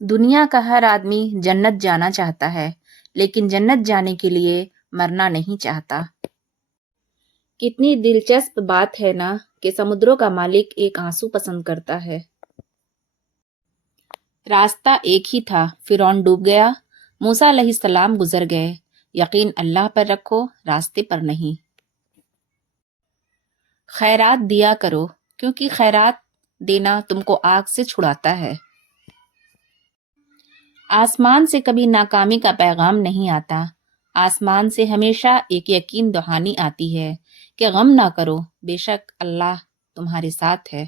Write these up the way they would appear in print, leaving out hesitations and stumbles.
دنیا کا ہر آدمی جنت جانا چاہتا ہے، لیکن جنت جانے کے لیے مرنا نہیں چاہتا۔ کتنی دلچسپ بات ہے نا کہ سمندروں کا مالک ایک آنسو پسند کرتا ہے۔ راستہ ایک ہی تھا، فرعون ڈوب گیا، موسیٰ علیہ السلام گزر گئے۔ یقین اللہ پر رکھو، راستے پر نہیں۔ خیرات دیا کرو، کیونکہ خیرات دینا تم کو آگ سے چھڑاتا ہے۔ آسمان سے کبھی ناکامی کا پیغام نہیں آتا، آسمان سے ہمیشہ ایک یقین دہانی آتی ہے کہ غم نہ کرو، بے شک اللہ تمہارے ساتھ ہے۔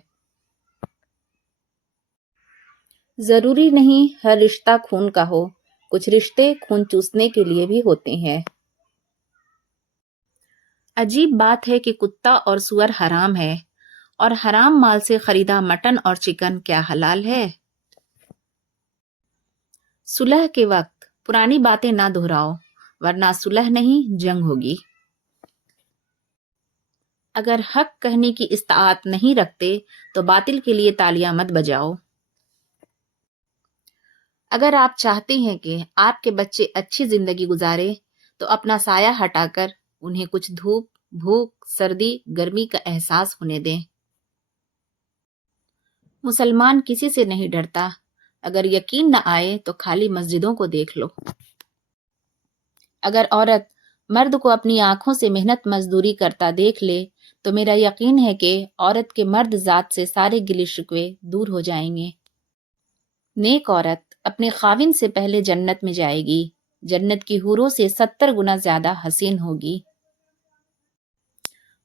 ضروری نہیں ہر رشتہ خون کا ہو، کچھ رشتے خون چوسنے کے لیے بھی ہوتے ہیں۔ عجیب بات ہے کہ کتا اور سور حرام ہے، اور حرام مال سے خریدا مٹن اور چکن کیا حلال ہے؟ صلح کے وقت پرانی باتیں نہ دہراؤ، ورنہ صلح نہیں جنگ ہوگی۔ اگر حق کہنے کی استطاعت نہیں رکھتے تو باطل کے لیے تالیاں مت بجاؤ۔ اگر آپ چاہتے ہیں کہ آپ کے بچے اچھی زندگی گزارے تو اپنا سایہ ہٹا کر انہیں کچھ دھوپ، بھوک، سردی، گرمی کا احساس ہونے دیں۔ مسلمان کسی سے نہیں ڈرتا، اگر یقین نہ آئے تو خالی مسجدوں کو دیکھ لو۔ اگر عورت مرد کو اپنی آنکھوں سے محنت مزدوری کرتا دیکھ لے تو میرا یقین ہے کہ عورت کے مرد ذات سے سارے گلے شکوے دور ہو جائیں گے۔ نیک عورت اپنے خاوند سے پہلے جنت میں جائے گی، جنت کی حوروں سے 70 گنا زیادہ حسین ہوگی۔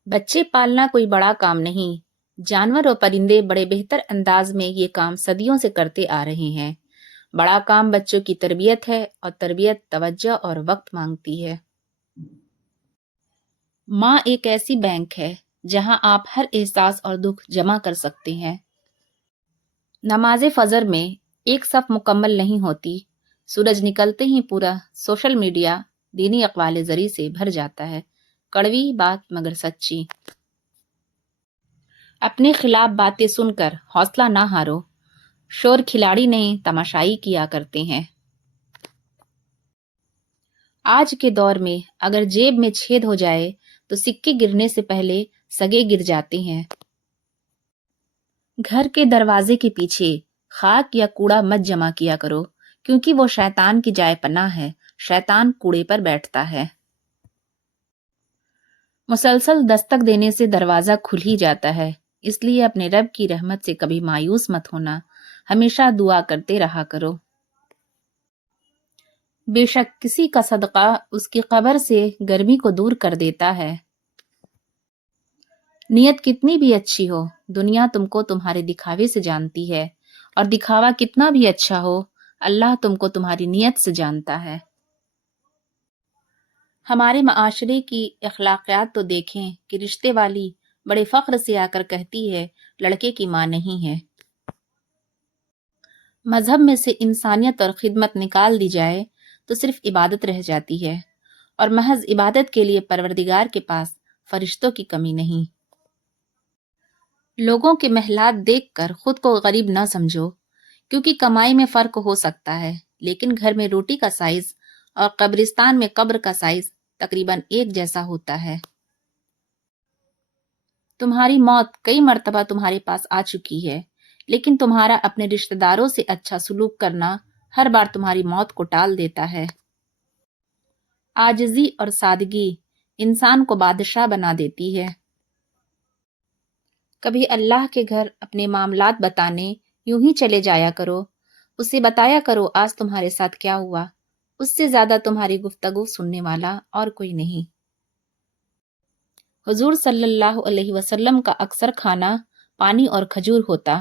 بچے پالنا کوئی بڑا کام نہیں، جانور اور پرندے بڑے بہتر انداز میں یہ کام صدیوں سے کرتے آ رہے ہیں۔ بڑا کام بچوں کی تربیت ہے، اور تربیت توجہ اور وقت مانگتی ہے۔ ماں ایک ایسی بینک ہے جہاں آپ ہر احساس اور دکھ جمع کر سکتے ہیں۔ نماز فجر میں ایک صف مکمل نہیں ہوتی، سورج نکلتے ہی پورا سوشل میڈیا دینی اقوال زری سے بھر جاتا ہے۔ کڑوی بات مگر سچی۔ اپنے خلاف باتیں سن کر حوصلہ نہ ہارو، شور کھلاڑی نہیں تماشائی کیا کرتے ہیں۔ آج کے دور میں اگر جیب میں چھید ہو جائے تو سکے گرنے سے پہلے سگے گر جاتے ہیں۔ گھر کے دروازے کے پیچھے خاک یا کوڑا مت جمع کیا کرو، کیونکہ وہ شیطان کی جائے پناہ ہے، شیطان کوڑے پر بیٹھتا ہے۔ مسلسل دستک دینے سے دروازہ کھل ہی جاتا ہے، اس لیے اپنے رب کی رحمت سے کبھی مایوس مت ہونا، ہمیشہ دعا کرتے رہا کرو۔ بے شک کسی کا صدقہ اس کی قبر سے گرمی کو دور کر دیتا ہے۔ نیت کتنی بھی اچھی ہو، دنیا تم کو تمہارے دکھاوے سے جانتی ہے، اور دکھاوا کتنا بھی اچھا ہو، اللہ تم کو تمہاری نیت سے جانتا ہے۔ ہمارے معاشرے کی اخلاقیات تو دیکھیں کہ رشتے والی بڑے فخر سے آ کر کہتی ہے لڑکے کی ماں نہیں ہے۔ مذہب میں سے انسانیت اور خدمت نکال دی جائے تو صرف عبادت رہ جاتی ہے، اور محض عبادت کے لیے پروردگار کے پاس فرشتوں کی کمی نہیں۔ لوگوں کے محلات دیکھ کر خود کو غریب نہ سمجھو، کیونکہ کمائی میں فرق ہو سکتا ہے، لیکن گھر میں روٹی کا سائز اور قبرستان میں قبر کا سائز تقریباً ایک جیسا ہوتا ہے۔ تمہاری موت کئی مرتبہ تمہارے پاس آ چکی ہے، لیکن تمہارا اپنے رشتہ داروں سے اچھا سلوک کرنا ہر بار تمہاری موت کو ٹال دیتا ہے۔ عاجزی اور سادگی انسان کو بادشاہ بنا دیتی ہے۔ کبھی اللہ کے گھر اپنے معاملات بتانے یوں ہی چلے جایا کرو، اسے بتایا کرو آج تمہارے ساتھ کیا ہوا، اس سے زیادہ تمہاری گفتگو سننے والا اور کوئی نہیں۔ حضور صلی اللہ علیہ وسلم کا اکثر کھانا پانی اور کھجور ہوتا،